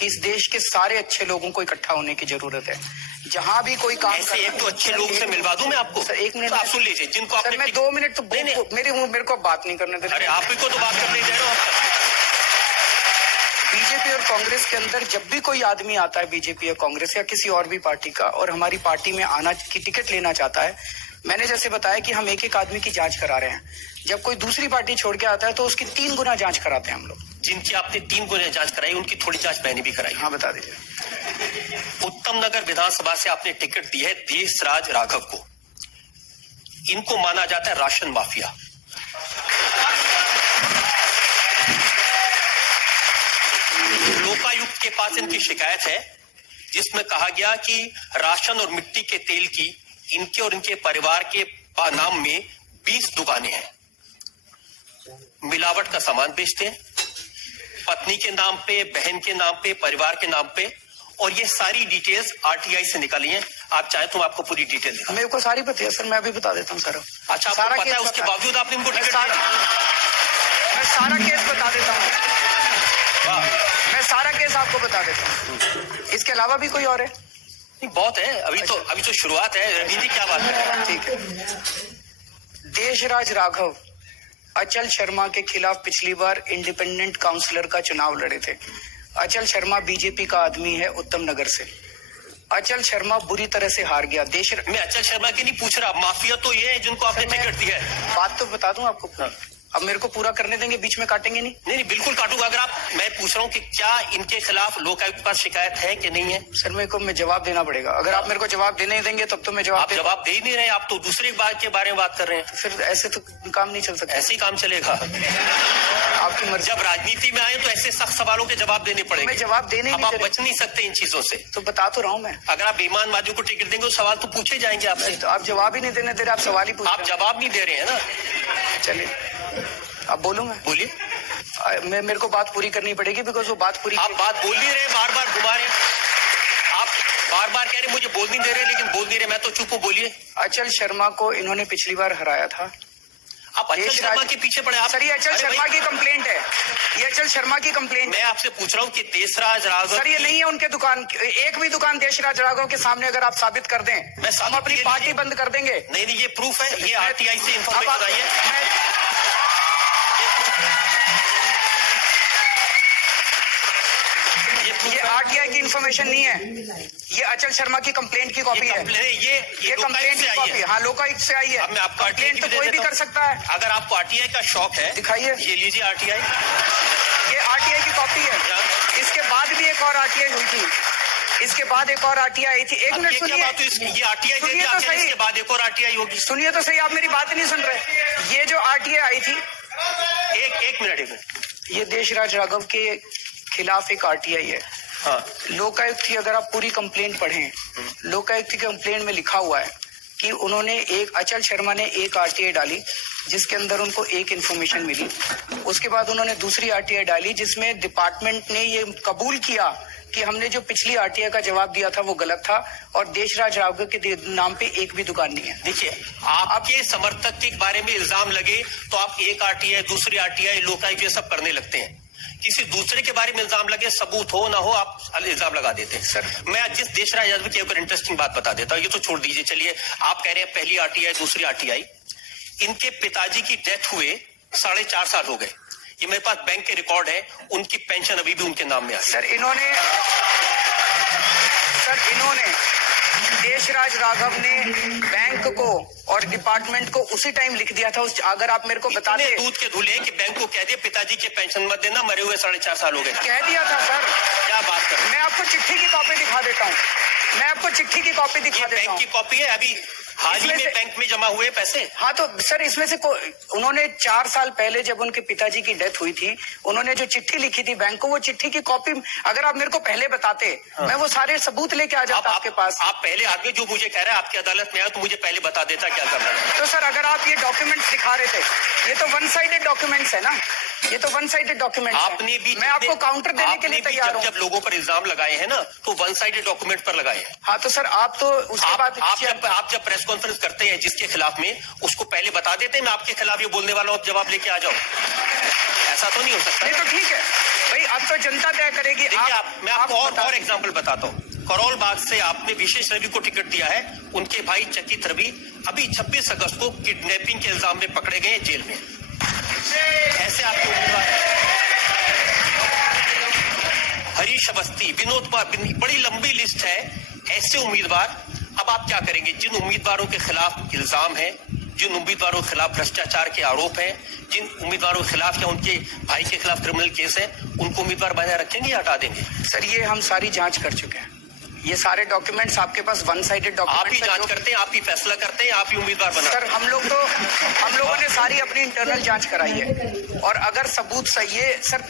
कि इस देश के सारे अच्छे लोगों को इकट्ठा होने की जरूरत है। जहां भी कोई काम ऐसे एक तो अच्छे लोगों से मिलवा दूं मैं आपको। सर 1 मिनट तो आप सुन लीजिए जिनको सर, आपने मैं 2 मिनट तो मेरे को बात नहीं करने दे रहे। अरे आप ही को तो बात करने दे रहे हो। बीजेपी और कांग्रेस के अंदर जब भी कोई आदमी आता है बीजेपी या कांग्रेस या किसी और भी पार्टी का और हमारी पार्टी में आना की टिकट लेना चाहता है, मैंने जैसे बताया कि हम एक एक आदमी की जांच करा रहे हैं। जब कोई दूसरी पार्टी छोड़ के आता है तो उसकी 3 गुना जांच कराते हैं हम लोग। जिनकी आपने 3 गुना जांच कराई उनकी थोड़ी जांच मैंने भी कराई। हाँ बता दीजिए। उत्तम नगर विधानसभा से आपने टिकट दी है देशराज राघव को। इनको माना जाता है राशन माफिया। लोकायुक्त के पास इनकी शिकायत है जिसमें कहा गया कि राशन और मिट्टी के तेल की इनके और इनके परिवार के नाम में 20 दुकानें हैं। मिलावट का सामान बेचते हैं, पत्नी के नाम पे, बहन के नाम पे, परिवार के नाम पे, और ये सारी डिटेल्स आरटीआई से निकाली हैं। आप चाहे तो आपको पूरी डिटेल दिखा। मेरे को सारी पता है सर, मैं अभी बता देता हूँ सर। अच्छा, सारा पता है, उसके बावजूद आपने इनको टिकट दिया? मैं सारा केस बता देता हूँ। मैं सारा केस आपको बता देता हूँ। इसके अलावा भी कोई और है? नहीं, बहुत है। अभी तो शुरुआत है। रणजीत जी क्या बात कर रहे हैं? ठीक है। देशराज राघव अचल शर्मा के खिलाफ पिछली बार इंडिपेंडेंट काउंसलर का चुनाव लड़े थे। अचल शर्मा बीजेपी का आदमी है उत्तम नगर से। अचल शर्मा बुरी तरह से हार गया। मैं अचल शर्मा की नहीं पूछ रहा, माफिया तो ये है जिनको आपने टिकट दिया है। बात तो बता दूं आपको। अब मेरे को पूरा करने देंगे, बीच में काटेंगे नहीं? नहीं, बिल्कुल काटूंगा। अगर आप, मैं पूछ रहा हूँ कि क्या इनके खिलाफ लोकायुक्त के पास शिकायत है कि नहीं है? सर मेरे को जवाब देना पड़ेगा। अगर आप मेरे को जवाब देने देंगे तब तो मैं जवाब दे ही नहीं रहे। आप तो दूसरी बात के बारे में बात कर रहे हैं। फिर ऐसे तो काम नहीं चल सकता। ऐसे ही काम चलेगा? आपकी मर्जी। जब राजनीति में आए तो ऐसे सख्त सवालों के जवाब देने पड़ेंगे। मैं जवाब देने अब आप बच नहीं सकते इन चीजों से। तो बता तो रहा हूँ मैं। अगर आप ईमानवादियों को टिकट देंगे तो सवाल तो पूछे जाएंगे आपसे। तो आप जवाब ही नहीं देने दे रहे, आप सवाल ही पूछ। आप जवाब नहीं दे रहे हैं ना। चलिए अब बोलूं मैं? बोलिए। मेरे को बात पूरी करनी पड़ेगी बिकॉज वो बात पूरी। आप बात बोल नहीं रहे, बार बार घुमा रहे। आप बार बार कह रहे मुझे बोल नहीं दे रहे, लेकिन बोल नहीं रहे। मैं तो चुप हूँ, बोलिए। अचल शर्मा को इन्होंने पिछली बार हराया था। आप अचल शर्मा के पीछे पड़े। सर ये अचल शर्मा की कंप्लेंट है। ये अचल शर्मा की कंप्लेंट। मैं आपसे पूछ रहा हूँ कि देशराज राघव। सर ये नहीं है उनके दुकान, एक भी दुकान देशराज राघव के सामने अगर आप साबित कर दें, हम अपनी पार्टी बंद कर देंगे। नहीं, ये प्रूफ है। ये आरटीआई से इंफॉर्मेशन आई है। ये आरटीआई की इंफॉर्मेशन नहीं है, ये अचल शर्मा की कंप्लेंट की कॉपी है। ये कंप्लेंट की कॉपी। हाँ, लोकायुक्त से आई है। अब मैं आपको कंप्लेंट तो कोई भी कर सकता है। अगर आपको आरटीआई का शौक है, दिखाइए। ये लीजिए आरटीआई। ये आरटीआई की कॉपी है। इसके बाद भी एक और आरटीआई हुई थी। इसके बाद एक और आरटीआई आई थी। एक मिनट सुनिए। ये आरटीआई सुनिए तो सही। इसके बाद एक और आरटीआई होगी। सुनिए तो सही, आप मेरी बात नहीं सुन रहे। ये जो आरटीआई आई थी, एक मिनट। ये देशराज राघव के खिलाफ एक आरटीआई है। हाँ। लोकायुक्त की अगर आप पूरी कंप्लेंट पढ़ें, लोकायुक्त की कंप्लेंट में लिखा हुआ है कि उन्होंने अचल शर्मा ने एक आरटीआई डाली जिसके अंदर उनको एक इन्फॉर्मेशन मिली। उसके बाद उन्होंने दूसरी आरटीआई डाली जिसमें डिपार्टमेंट ने ये कबूल किया कि हमने जो पिछली आरटीआई का जवाब दिया था वो गलत था और देशराज राघव के नाम पे एक भी दुकान नहीं है। देखिए, आपके समर्थक के बारे में इल्जाम लगे तो आप एक आरटीआई, दूसरी आरटीआई, लोकायुक्त ये सब करने लगते हैं। किसी दूसरे के बारे में इल्जाम लगे, सबूत हो ना हो, आप इल्जाम लगा देते हैं। सर मैं जिस देशराज यादव की एक इंटरेस्टिंग बात बता देता हूँ, ये तो छोड़ दीजिए। चलिए, आप कह रहे हैं पहली आरटीआई, दूसरी आरटीआई। इनके पिताजी की डेथ हुए 4.5 साल हो गए। ये मेरे पास बैंक के रिकॉर्ड है, उनकी पेंशन अभी भी उनके नाम में है। सर इन्होंने देशराज राघव ने बैंक को और डिपार्टमेंट को उसी टाइम लिख दिया था। अगर आप मेरे को बता दें, दूध के धुले कि बैंक को कह दिए पिताजी के पेंशन मत देना, मरे हुए 4.5 साल हो गए। कह दिया था सर। क्या बात कर रहे हैं? मैं आपको चिट्ठी की कॉपी दिखा देता हूँ। बैंक की कॉपी है। अभी हाल ही में बैंक में जमा हुए पैसे। हाँ तो सर इसमें से उन्होंने 4 साल पहले जब उनके पिताजी की डेथ हुई थी, उन्होंने जो चिट्ठी लिखी थी बैंक को, वो चिट्ठी की कॉपी अगर आप मेरे को पहले बताते, हाँ। मैं वो सारे सबूत लेके आ जाता आपके पास। आप पहले आदमी जो मुझे कह रहा है आपकी अदालत में आया तो मुझे पहले बता देता क्या करना है। तो सर अगर आप ये डॉक्यूमेंट्स दिखा रहे थे, ये तो वन साइडेड डॉक्यूमेंट्स है ना, ये तो वन साइडेड डॉक्यूमेंट। आपने भी, मैं आपको काउंटर देने के लिए तैयार हूँ। जब लोगों पर इल्जाम लगाए हैं ना, तो वन साइडेड डॉक्यूमेंट पर लगाए हैं। हाँ तो सर आप तो उसके बाद आप जब प्रेस कॉन्फ्रेंस करते हैं जिसके खिलाफ में, उसको पहले बता देते हैं मैं आपके खिलाफ ये बोलने वाला हूं, जवाब लेके आ जाओ। ऐसा तो नहीं हो सकता। नहीं तो ठीक है भाई, अब तो जनता तय करेगी। मैं आपको और एग्जाम्पल बताता हूँ। करोल बाग से आपने विशेष रवि को टिकट दिया है, उनके भाई चकित रवि अभी 26 अगस्त को किडनैपिंग के इल्जाम में पकड़े गए जेल में। ऐसे आपके उम्मीदवार हरीश अवस्थी, विनोद कुमार, बड़ी लंबी लिस्ट है ऐसे उम्मीदवार। अब आप क्या करेंगे? जिन उम्मीदवारों के खिलाफ इल्जाम है, जिन उम्मीदवारों के खिलाफ भ्रष्टाचार के आरोप हैं, जिन उम्मीदवारों के खिलाफ या उनके भाई के खिलाफ क्रिमिनल केस है, उनको उम्मीदवार बनाए रखेंगे या हटा देंगे? सर ये हम सारी जांच कर चुके हैं, ये सारे डॉक्यूमेंट्स आपके पास वन साइडेड डॉक्यूमेंट। आप ही जांच करते हैं, आप ही फैसला करते हैं, आप ही उम्मीदवार बनाते हैं। सर हम लोगों ने सारी अपनी इंटरनल जांच कराई है, और अगर सबूत सही है सर,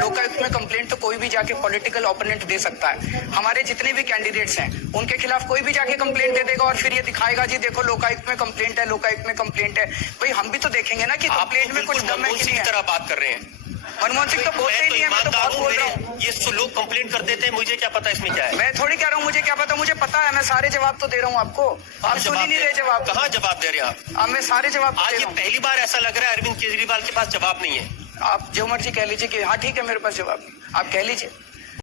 लोकायुक्त में कंप्लेंट तो कोई भी जाके पॉलिटिकल ओपोनेंट दे सकता है। हमारे जितने भी कैंडिडेट्स हैं उनके खिलाफ कोई भी जाके कंप्लेंट दे देगा और फिर ये दिखाएगा जी देखो लोकायुक्त में कंप्लेंट है, लोकायुक्त में कंप्लेंट है। भाई हम भी तो देखेंगे ना कि कंप्लेंट में कुछ दम है कि नहीं है। तरह बात कर रहे हैं। मनमोहन सिंह तो बोलते ही नहीं है, मैं तो बहुत बोल रहा हूँ। ये तो लोग कंप्लेंट कर देते हैं, मुझे क्या पता इसमें क्या है। मैं थोड़ी कह रहा हूँ मुझे क्या पता, मुझे पता है, मैं सारे जवाब तो दे रहा हूँ आपको। आप सुन ही नहीं रहे जवाब। कहाँ जवाब दे रहे हैं आप? अब मैं सारे जवाब आज ये पहली बार ऐसा लग रहा है अरविंद केजरीवाल के पास जवाब नहीं है। आप जो मर्जी कह लीजिए कि हाँ ठीक है मेरे पास जवाब नहीं, आप कह लीजिए।